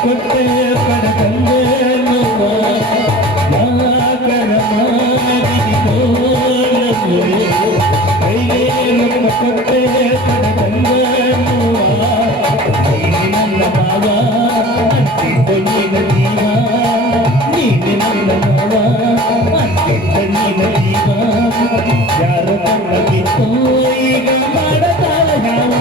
ಕೊಟ್ಟೆ ಪರಕಂದೇನು ಯಾಕರ ಮಾಡಿದೋ ಕೈಲೇನು ಕೊಟ್ಟೆ ಪರಕಂದೇನು ನನ್ನ ಮಾವ ಅಂತಿದ್ದ ಜೀವ ನೀನೆ ನನ್ನ ಮಾವ ಅಂತಿದ್ದ ಜೀವ ಯಾರು ಕಣ್ಣಗಿತ್ತು ಈಗ ಮಾಡತಾಳ ಯಾವ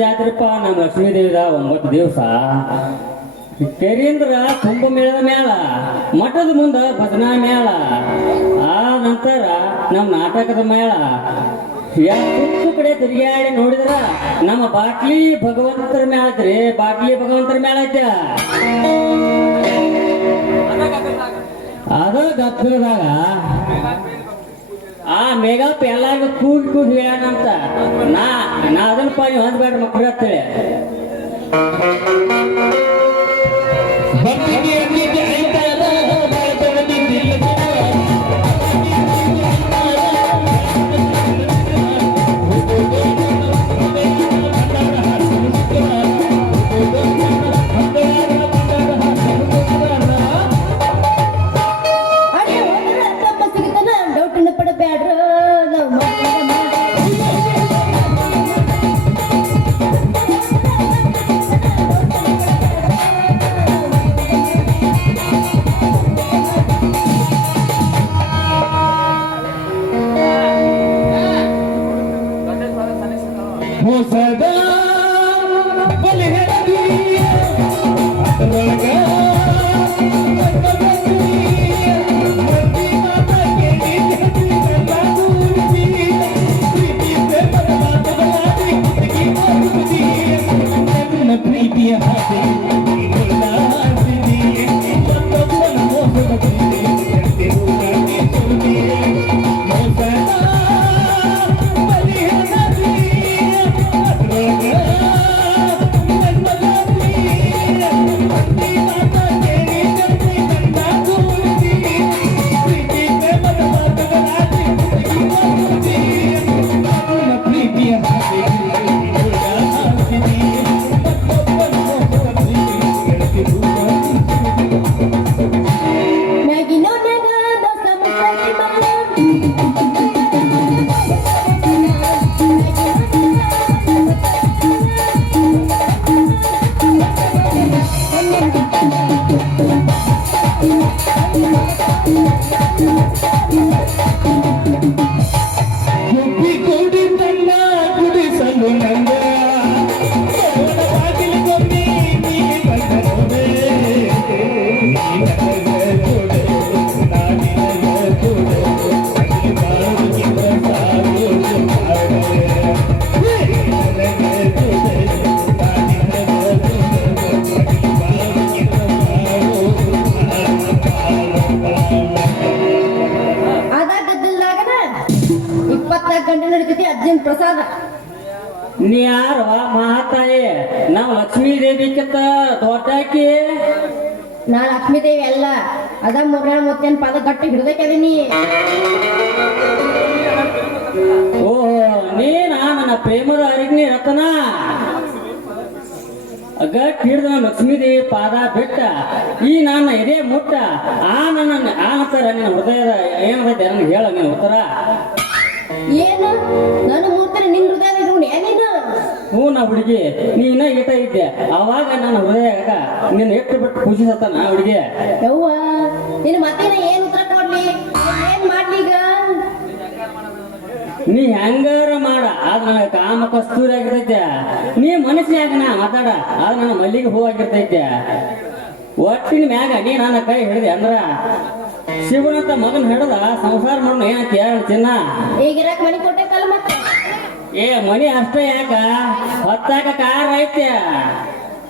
ಜಾತ್ರೆಪ್ಪ, ನಮ್ಮ ಲಕ್ಷ್ಮೀ ದೇವಿದ ಒಂಬತ್ತು ದಿವಸ. ಕೆರೀಂದ್ರ ಕುಂಭಮೇಳದ ಮೇಳ, ಮಠದ ಮುಂದ ಭಜನಾ ಮೇಳ, ಆ ನಂತರ ನಮ್ಮ ನಾಟಕದ ಮೇಳ. ಯಾ ಕಡೆ ತಿರುಗಾಡಿ ನೋಡಿದ್ರ ನಮ್ಮ ಬಾಟ್ಲಿ ಭಗವಂತರ ಮೇಳ ಐತ್ರಿ. ಬಾಟ್ಲಿ ಭಗವಂತರ ಮೇಳ ಐತ ಅದ ಗದ್ದಲದಾಗ ಆ ಮೇಘಪ್ಪ ಎಲ್ಲಾರ್ಗು ಕೂಗಿ ಕೂಗಿ ಹೇಳೋಣಂತ ನಾ ನಾ ಅದನ್ನ ಪಾನಿ ಹೊಂದ್ಬೇಡ ಮಕ್ಕಳು ಅಂತೇಳಿ. Oh, Sadar, Balhe Diya, Balga. ಅದ ಮೂರ್ನಾಳ ಮತ್ತೆ ಪದ ಗಟ್ಟಿ ಹಿಡ್ದಕ್ಕೆದೀನಿ ಓ ನೀನ ನನ್ನ ಪ್ರೇಮದ ಅರಿಗ್ನಿ ರತನ? ಗಟ್ ಹಿಡಿದ ಲಕ್ಷ್ಮೀದೇವಿ ದೇವಿ ಪಾದ ಬಿಟ್ಟ ಈ ನನ್ನ ಇದೇ ಮುಟ್ಟ ಆ ನನ್ನ ಆ ಸರ ನಿನ್ನ ಹೃದಯದ ಏನದೈತೆ ನನಗೆ ಹೇಳ ನೀನು ಉತ್ತರ. ಏನು? ನನ್ನ ಮೂತ್ರ ನಿನ್ನ ಹೃದಯ ಇಟ್ಕೊಂಡು ಏನೇನು ಹ್ಞೂ ನಾ ಹುಡುಗಿ ನೀನ ಈಟ ಇದ್ದೆ ಅವಾಗ ನನ್ನ ಹೃದಯ ನಿನ್ನ ಎಟ್ಟು ಬಿಟ್ಟು ಪೂಜಿಸತ್ತ ನಾ ಹುಡುಗಿ. ಯವ್ವ ನಿನ್ನ ಮತ್ತೆ ಏನ್ ಉತ್ತರ ಕೊಡ್ಲಿ? ಏನ್ ಮಾಡ್ಲಿ ಈಗ? ನೀ ಹೆಂಗಾರ ಮಾಡ. ಅದ್ ನನಗೆ ಕಾಮ ಕಸ್ತೂರಿ ಆಗಿರ್ತೈತೆ ನೀ ಮನಸ್ಸಿನಾಗ ನಾ ಮಾತಾಡ. ಅದ್ ನನ್ನ ಮಲ್ಲಿಗೆ ಹೂ ಆಗಿರ್ತೈತೆ ಒಟ್ಟಿನ ಮ್ಯಾಗ ನೀ ನನ್ನ ಕೈ ಹಿಡಿದೆ ಅಂದ್ರ ಶಿವನಂತ ಮಗನ್ ಹಿಡದ ಸಂಸಾರ ಮಾಡೋಣ ಏನಂತ ಹೇಳ ಚಿನ್ನ ಈಗ ಇರಾಕ್ ಮನಿ ಕೊಟ್ಟೈತಲ್ಲ ಮತ್ತೆ? ಏ ಮನಿ ಅಷ್ಟೇ ಯಾಕ? ಹೊತ್ತಾಕ ಕಾರ್ ಐತೆ.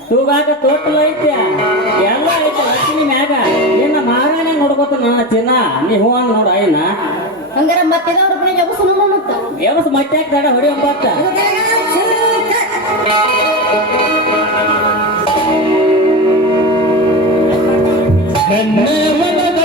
ತೂಗಾಕ ತೋಟಲ್ ಐತೆ. ತಗೋತನ ಚಿನ್ನ ನೀ ಹೂ ನೋಡ ಏನ ಹಂಗಾರ ಮತ್ತೆ ಅವ್ರ ಎಬಸ್ ನೋಡೋಣಂತ ಮತ್ತೆ ಬೇಡ ಹೊಡಿ ಒಂಬತ್ತ ಹೆಣ್ಣೆ ಮನದ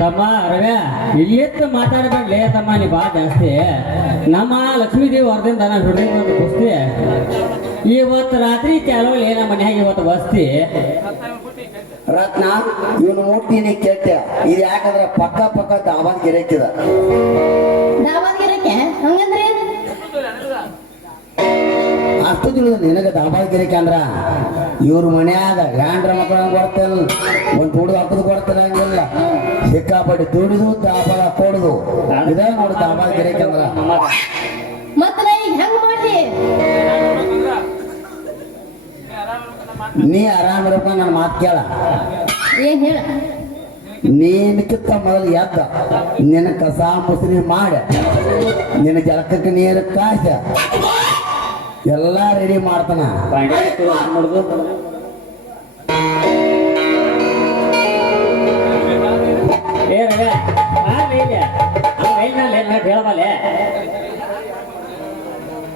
ತಮ್ಮ ರವ್ಯ ಇಲ್ಲಿತ್ತು ಮಾತಾಡಬೇಡ್ಲೇ ತಮ್ಮ ನೀ ಬಾ ಜಾಸ್ತಿ. ನಮ್ಮ ಲಕ್ಷ್ಮೀದೇವಿ ಹೊರದಿಂದ ನಾನು ಹಿಡಿದ ಒಂದು ಕುಸ್ತಿ. ಇವತ್ತು ರಾತ್ರಿ ಕೆಲವು ಏನ ಮನ್ಯಾಗ ಇವತ್ತು ಬಸ್ತಿ ರತ್ನ ಇವನು ಮೂರ್ತಿ ನೀ ಕೆಟ್ಟ. ಇದು ಯಾಕಂದ್ರೆ ಪಕ್ಕ ಪಕ್ಕ ದಾವಣಗೆರೆ ಇಕ್ಕಿದ ಅಷ್ಟು ತಿಳಿದು ನಿನಗೆ ದಾಬಾಳ್ಗಿರಿ ಕಂಡ್ರ ಇವ್ರ ಮನ್ಯಾಗ ಗ್ಯಾಂಡ್ರ ಮಕ್ಕಳಂಗೆ ಕೊಡ್ತೇನೆ ಒಂದು ಹುಡುಗ ಹಬ್ಬದ ಕೊಡ್ತಾನ. ಸಿಕ್ಕಾಪಟ್ಟಿ ದುಡಿದು ದಾಬಾದ ಕೊಡುದು. ಇದೇ ನೋಡು ದಾಬಾದ್ ಗಿರಕಿ ಅಂದ್ರ ಮತ್ತ ಈಗ ಹೆಂಗ್ ಮಾಡ್ಲಿ? ನೀ ಆರಾಮ ಇರಪ್ಪ ನನ್ನ ಮಾತು ಕೇಳ. ಏನ್ ಹೇಳ? ನೀನಕ್ಕಿಂತ ಮೊದಲು ಎದ್ದ. ನಿನ್ನ ಕಸ ಮುಸ್ರಿ ಮಾಡ. ನಿನ್ನ ಜಲಕಕ್ಕೆ ನೀರು ಕಾಸ ಎಲ್ಲ ರೆಡಿ ಮಾಡ್ತಾನ. ಅವ್ನ್ ಮೈಲ್ನಲ್ಲಿ ಏನ್ ಮಾಡಿ ಹೇಳಬಲ್ಲೆ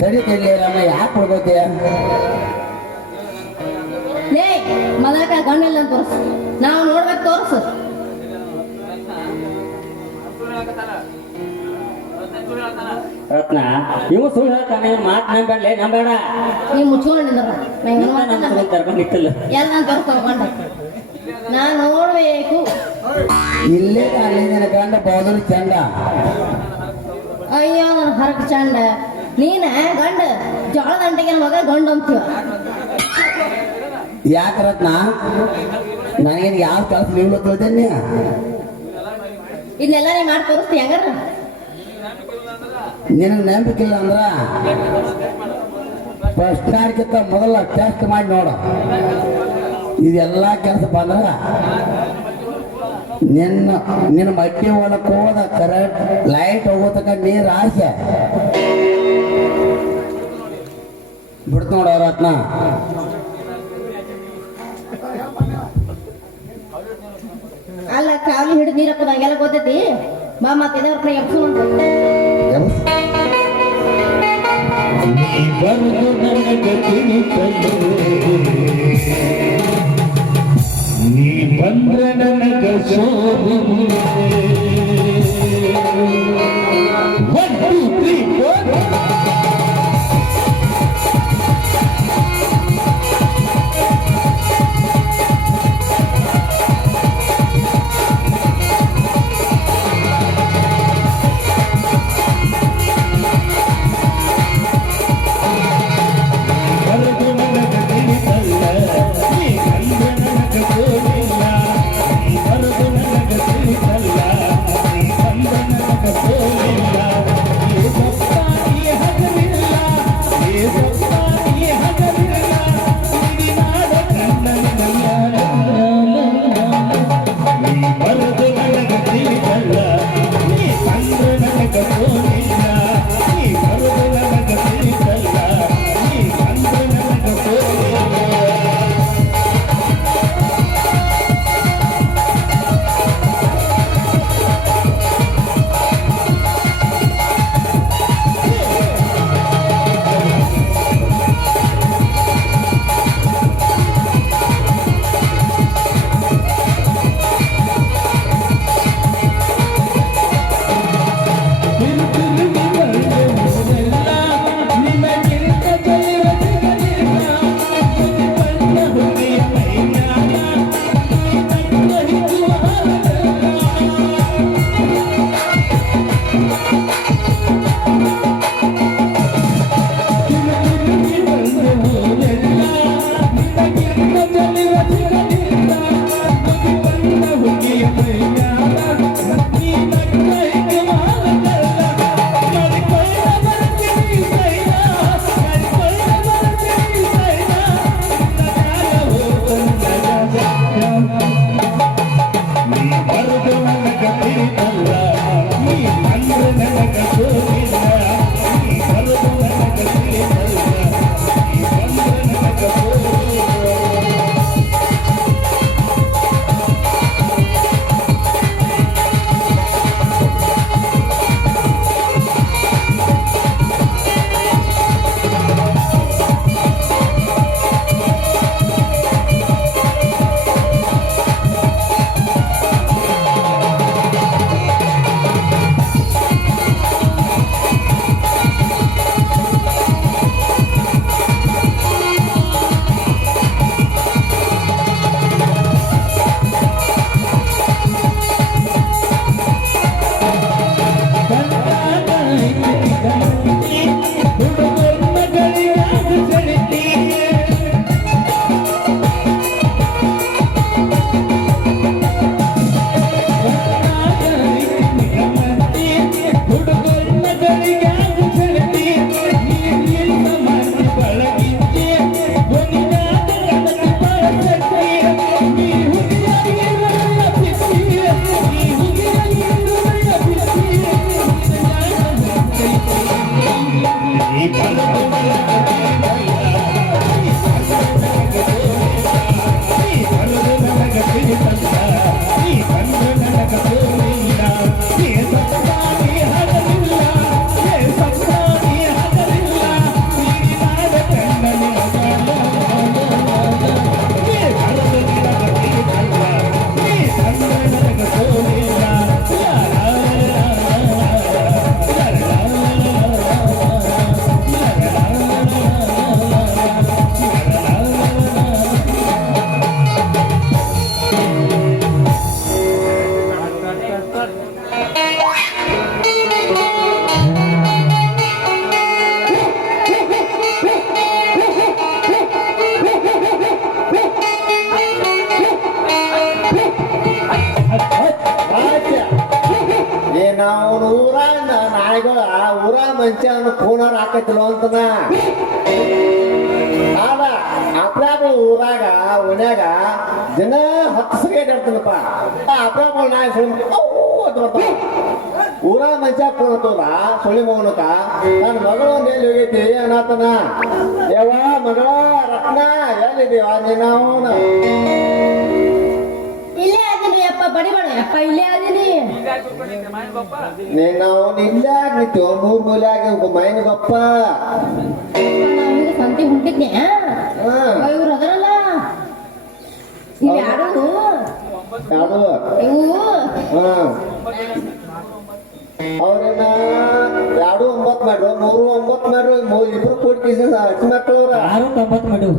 ತಡಿ ತಡಿ ರಮ್ಮ ಯಾಕೆ ಕೊಡ್ಕೋತೀಯ ಲೇ ಗಂಡಲ್ಲ ಅಂತ ತೋರ್ಸು. ನಾವು ನೋಡ್ಬೇಕು ತೋರ್ಸು. ರತ್ನ ಇವ ಸುಳ್ಳು ಹೇಳ್ತಾನೆ ಮಾತ್ ಮಾತು ನಂಬೇಡ ನೀ ಮುಚ್ಕೊಂಡು ನಿಂದ್ರ ನಾ ಹೆಂಗ್ ನಿಮ್ಮ ನಮ್ಮ ಮಾಡ್ತಾನ ಸುಳ್ಳು ಎಲ್ಲ ನಾನು ಗಂಡ ನೋಡಬೇಕು. ಇಲ್ಲೇ ಅಲ್ಲಿ ನಿನ್ನ ಗಂಡ ಬಹುದೂರು ಚಂದ. ಅಯ್ಯೋ ನನ್ನ ಹರಕ ಚಂಡ ನೀನ ಗಂಡ ಜೋಳದ ಅಂಟಿಗೆ ಮಗ ಗಂಡ ಅಂತೀವ ಯಾಕರತ್ನ ನನಗೇನು ಯಾವ ಕೆಲಸ ನೀವು ತಿಳ್ತೇನೆ ಇದನ್ನೆಲ್ಲ ನೀ ಮಾಡಿ ತೋರಿಸ್ತಿ ಹೆಂಗಾರ? ನಿನಗೆ ನಂಬಿಕಿಲ್ಲ ಅಂದ್ರ? ಫಸ್ಟ್ ಸ್ಟಾರ್ಕ್ಕಿಂತ ಮೊದಲ ಟೆಸ್ಟ್ ಮಾಡಿ ನೋಡು. ಇದೆಲ್ಲ ಕೆಲಸ ಬಂದ್ರ ನಿನ್ನ ನಿನ್ನ ಮಕ್ಕಿ ಒಳಕ್ಕೆ ಹೋದ ಕರೆಕ್ಟ್ ಲೈಟ್ ಹೋಗೋತಕ ನೀರು ಆಸೆ ಬಿಡ್ತು ನೋಡ ರತ್ನ ಅಲ್ಲ ಕಾಲು ಹಿಡಿದು ನೀರು ಹಾಕೋದು ಹಂಗೆಲ್ಲ ಗೊತ್ತೈತಿ. ಬಾ ಮತ್ತೆ ಇದೇವ್ರ ಎಪ್ಸು ಬಂದು ನನಗೆ ತಿಳಿಸಲು ನೀ ಬಂದ್ರೆ ನನಗ ಶೋಭೆ. ಹಾಕತಿಲ್ಲ ಅಂತನ ಆದ ಅಪ್ರಾಗಳು ಊರಾಗ ಓಣ್ಯಾಗ ದಿನ ಹತ್ತು ಸಿಗೇಟ್ ಇರ್ತಾನಪ್ಪ ಅಪ್ರಾಗಳು ನಾಯಿ ಸುಳಿ ಅಂತ ಬರ್ತಾವ ಊರ ಮಂಚ ಕೂನತ್ತದ ಸುಳಿ ಮೌನಕ ನನ್ನ ಮಗಳು ಒಂದು ಎಲ್ಲಿ ಹೋಗೈತಿ ಅನ್ನತನ ಯವ್ವ ಮಗಳ ರತ್ನ ಎಲ್ಲಿದ್ದೀವ ನೀನು? ನೀನು ಅವನು ಇಲ್ಲೇ ಆಗ್ನಿತ್ತು ಮೂರ್ ಮೂಲೆ ಆಗಿ ಮೈನಿಗಪ್ಪ ನಾವು ಸಂತಿ ಇವ್ರು ಅದರಲ್ಲ. ಇವ್ ಯಾರು? ಇವು ಅವ್ರನ್ನ ಎರಡು ಒಂಬತ್ತು ಮಾಡ್ರು? ಮೂರು ಒಂಬತ್ತು ಮಾಡ್ರು? ಮೂರ್ ಇಬ್ರು ಕೂಡಿ ಆರು ತೊಂಬತ್ತು ಮಾಡು.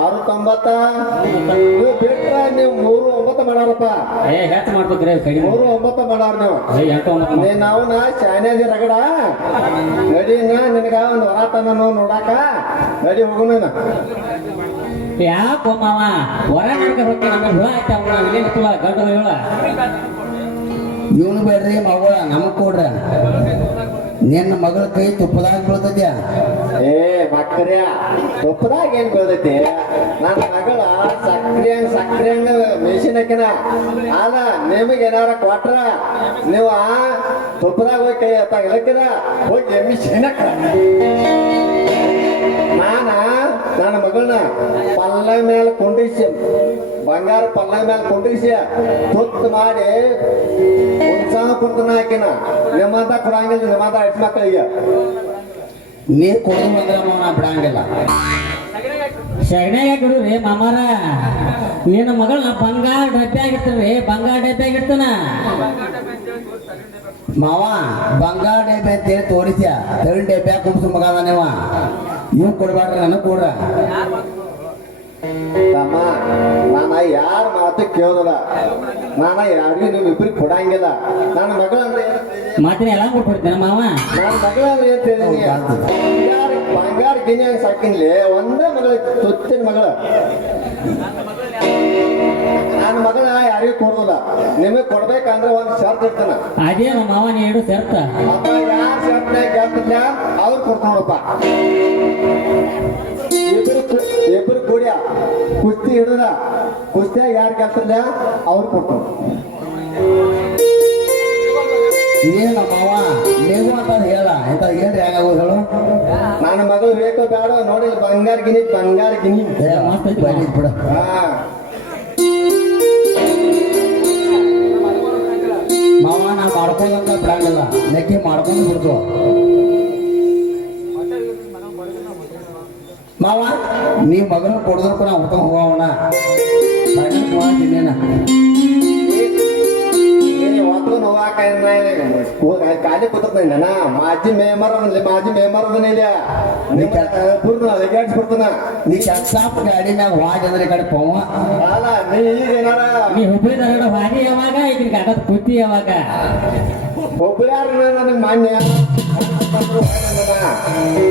ಆರು ತೊಂಬತ್ತ? ನೀವು ಬಿಟ್ರ ನೀವು ಮೂರು ಮಾಡಾರಪ್ಪ. ಏ ಹೆಚ್ಚು ಮಾಡ್ಬೇಕ್ರಿ ಕಡಿಮೆ ಮೂರು ಒಂಬತ್ತು ಮಾಡಾರ ನೀವು. ಏ ಎಂಟು ಒಂಬತ್ತು ಮಾಡು. ನೀನ್ ನಾವ್ನ ಶಾನ್ಯಾಜಿ ರಗಡ. ನಡಿನ ನಿನಗ ಒಂದು ಹೊರತನವ ನೋಡಾಕ. ನಡಿ ಹೋಗೋಣ ಯಾಕೋ ಮಾವ ಹೊರ ನಡ್ಕ ಹೋಗ್ತೀನಿ ನಮ್ಮ ಹುಳ ಆಯ್ತಾ ಅವ್ನ ಇಲ್ಲಿ ಹುಳ ಗಂಡು ಹುಳ ಇವನು ಬೇಡ್ರಿ ಮಗಳ ನಮಗ್ ಕೊಡ್ರ. ನಿನ್ನ ಮಗಳ ಕೈ ತುಪ್ಪದಾಗ ಬೀಳ್ತದ್ಯಾ ಏ ಮಕ್ಕರ್ಯ ತುಪ್ಪದಾಗ ಏನ್ ಬೀಳ್ತೈತಿ? ನನ್ನ ಮಗಳ ಸಕ್ರಿ ಹಂಗ ಸಕ್ರಿ ಹಂಗ ಮೆಣಸಿನ ಹಾಕಿನ ಆದ ನಿಮಗೆ ಏನಾರ ಕೊಟ್ರ ನೀವು ಆ ತುಪ್ಪದಾಗ ಹೋಗಿ ಕೈ ತಗಲಕ್ಕಿದ ಹೋಗಿ ಶೇನಕ್ಕ ನಾನ ನನ್ನ ಮಗಳನ್ನ ಪಲ್ಲ ಮೇಲೆ ಕುಂಡ್ರಿಸಿ, ಬಂಗಾರ ಪಲ್ಲ ಮೇಲೆ ಕುಂಡ್ರಿಸಿ ತುತ್ತು ಮಾಡಿ ಉತ್ಸಾಹ ಕೊಡ್ತಾನ ಹಾಕಿನ. ನಿಮ್ಮಂತ ಕೊಡಂಗಿಲ್ಲ ನಿಮ್ಮಂತ ಹೆಣ್ಣು ಮಕ್ಕಳಿಗೆ. ನೀರ್ ಕೊಡೋದು ಅಂದ್ರೆ ಬಿಡಂಗಿಲ್ಲ. ಶಗಣ್ಯಾಗ ರೀ ಮಾಮಾರ. ನಿನ್ನ ಮಗಳು ಬಂಗಾರ ಡಬ್ಬೆ ಆಗಿರ್ತಾನೆ ಬಂಗಾರ ಡಬ್ಬಿ ಆಗಿರ್ತಾನ? ಮಾವ ಬಂಗಾರ ಡಬ್ಬೆ ಅಂತೇಳಿ ತೋರಿಸ್ಯ. ತಳಿ ಡಬ್ಬೆ ಕುಡ್ಸು ಮಗ ಅದಾನೇವ ಇವ್ ಕೊಡ್ಬಾರ್ರಿ ನನಗ್ ಕೊಡ್ರ. ತಮ್ಮ ನಾನ ಯಾರ ಮಾತು ಕೇಳೋದಿಲ್ಲ. ನಾನ ಯಾರಿಗೂ ನೀವು ಇಬ್ರಿಗೆ ಕೊಡಂಗಿಲ್ಲ. ನನ್ನ ಮಗಳಂದ್ರೆ? ಮಾತಿನ ಎಲ್ಲ ಕೊಟ್ಬಿಡ್ತೇನೆ ಮಾವ. ನನ್ನ ಮಗಳಂದ್ರೆ ಏನ್ ತಿಳಿದೀನಿ ಬಂಗಾರ ಬಂಗಾರ ಗಿನಿ ಹಂಗ ಸಾಕಿನ್ಲಿ ಒಂದೇ ಮಗಳ ತುತ್ತಿನ ಮಗಳ. ನನ್ನ ಮಗಳ ಯಾರಿಗೂ ಕೊಡೋದಿಲ್ಲ. ನಿಮಗೆ ಕೊಡ್ಬೇಕಂದ್ರೆ ಒಂದು ಶರ್ತ್ ಇರ್ತಾನ ಅದೇನು ನಮ್ಮ ಮಾವ ನೀ ಯಾರು ಶರ್ಟ್ನಾಗ ಗೆಲ್ತಿಲ್ಲ ಅವ್ರು ಕೊಡ್ತಾನಪ್ಪ ಇಬ್ರು ಕು- ಇಬ್ರು ಕೂಡ್ಯ. ಕುಸ್ತಿ ಹಿಡಿದ ಕುಸ್ತಿಯಾಗ ಯಾರು ಗೆಲ್ತಿಲ್ಲ ಅವ್ರು ಕೊಡ್ತಾನ ಇದೇನು ನಮ್ಮ ಮಾವ ನೀವು ಅಂತ ಹೇಳ. ಇಂತ ಏನ್ ಹೆಂಗಾಗೋದು? ಹೇಳು ನನ್ನ ಮಗಳು ಬೇಕು ಬೇಡ ನೋಡಿ ಬಂಗಾರ ಗಿನಿ ಬಂಗಾರ ಗಿನಿ. ಬಿಡ ಹಾ. ಮಾವ ನಾ ಮಾಡ್ಕೊಂಡಂತ ಬಿಡಂಗಿಲ್ಲ ನೆಕ್ಕಿ ಮಾಡ್ಕೊಂಡು ಬಿಡ್ತು. ಮಾವ ನೀ ಮಗನ ಕೊಡದ್ರು ನಾ ಊಟ ಹೋಗೋವನ. ತಿನ್ನೇನ ಒತ್ತು ನೋವಾಕ ಖಾಲಿ ಕೂತದ ಮಾಜಿ ಮೇಮರ್ ಅದನ್ಲಿ ಮಾಜಿ ಮೇಮರ್ ನಿಮ್ಮ ಪೂರ್ಣ ಬಿಡ್ತಾನ. ನೀ ಕೆಲ್ಸಾಪ್ ಗಾಡಿ ಮ್ಯಾಗ ವಾಜ್ ಅಂದ್ರೆ ಈ ಕಡೆ ಪೋವ. ಅಲ್ಲ ನೀ ಈಗ ಏನಾರ ನೀ ಹುಬ್ಳಿ ನಗರ ಹಾದಿ ಯಾವಾಗ? ಈಗ ಕಾಕದ ಕುತ್ತಿ ಯಾವಾಗ? ಒಬ್ಬರ್ಯಾರ ನನಗೆ ಮಾನ್ಯ.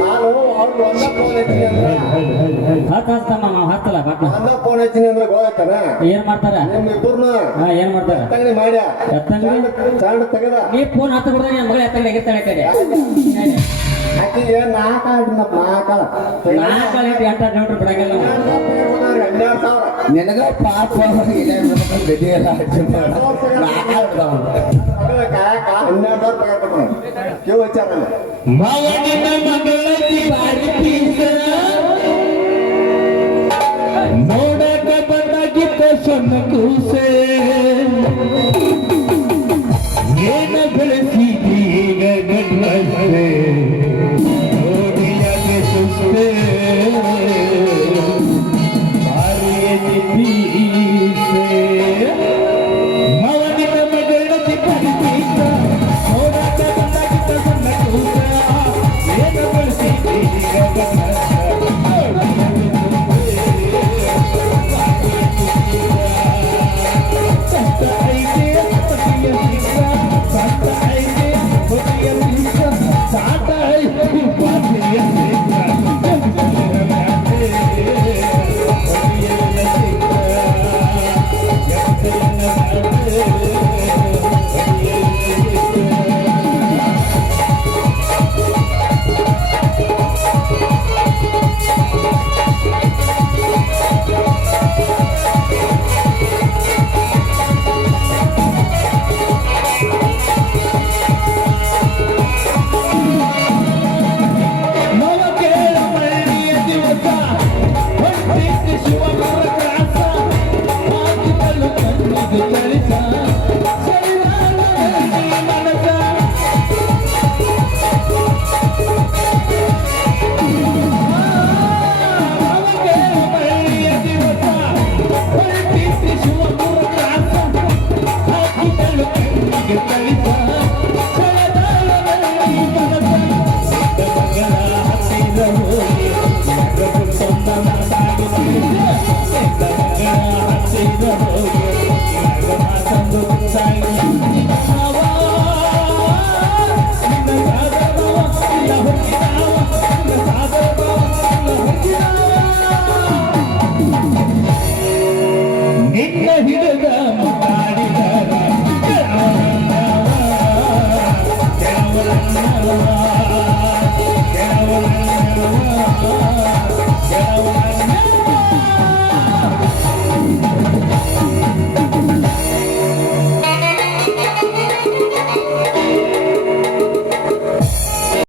ನಾನು ಅವ್ರಿಗೆ ಒಂದ ಫೋನ್ ಹಚ್ಚಿನಿ ಅಂದ್ರೆ ಹತ್ತು ಹಸ್ತಮ್ಮ ನಾವು ಹತ್ತಲ್ಲ ಬಟ್ ಒಂದ ಫೋನ್ ಹಚ್ಚಿನಿ ಅಂದ್ರೆ ಗೋಯ್ತಾನ ಏನ್ ಮಾಡ್ತಾರ? ನಿಮ್ ಇಬ್ಬರನ್ನ? ಹಾ ಏನ್ ಮಾಡ್ತಾರ? ಎತ್ತಂಗಡಿ ಮಾಡ್ಯ? ಎತ್ತಂಗಡಿ? ತೆಗದ? ನೀ ಫೋನ್ ಹತ್ತು ಬಿಡ್ದ ಮಗಳ ಎತ್ತಂಗಡಿ ಆಗಿರ್ತಾಳೆ ಕಡೆ. ಆಕಿಗೆ ನಾಲ್ಕು ಎಂಟು ನೋಡ್ರಿ ಬಿಡಂಗಿಲ್ಲ. ಹನ್ನೆರಡು ಸಾವಿರ. ನಿನಗ ಪಾಪ ಎಲ್ಲ ಹಚ್ಚಿ. ನಾಲ್ಕ. ಕಾಯಕ ಹನ್ನೆರಡು ಸಾವಿರ ತಗೋತಾನ ಕೇಳಿ ವಿಚಾರ ಮಗನ ಮಗಳ ಬಾರಿ ಪೀಸ ನೋಡಕ ಬಂದಾಗಿದ್ದ ಸಣ್ಣ ಕೂಸೆ ಏನ ಬೆಳೆಸಿದಿ ಈಗ ಗಡ್ಮಸ್ತೆ ನೋಡಿಯಾಗೆ ಸುಸ್ತೆ ಬಾರಿಯ ನಿಧಿ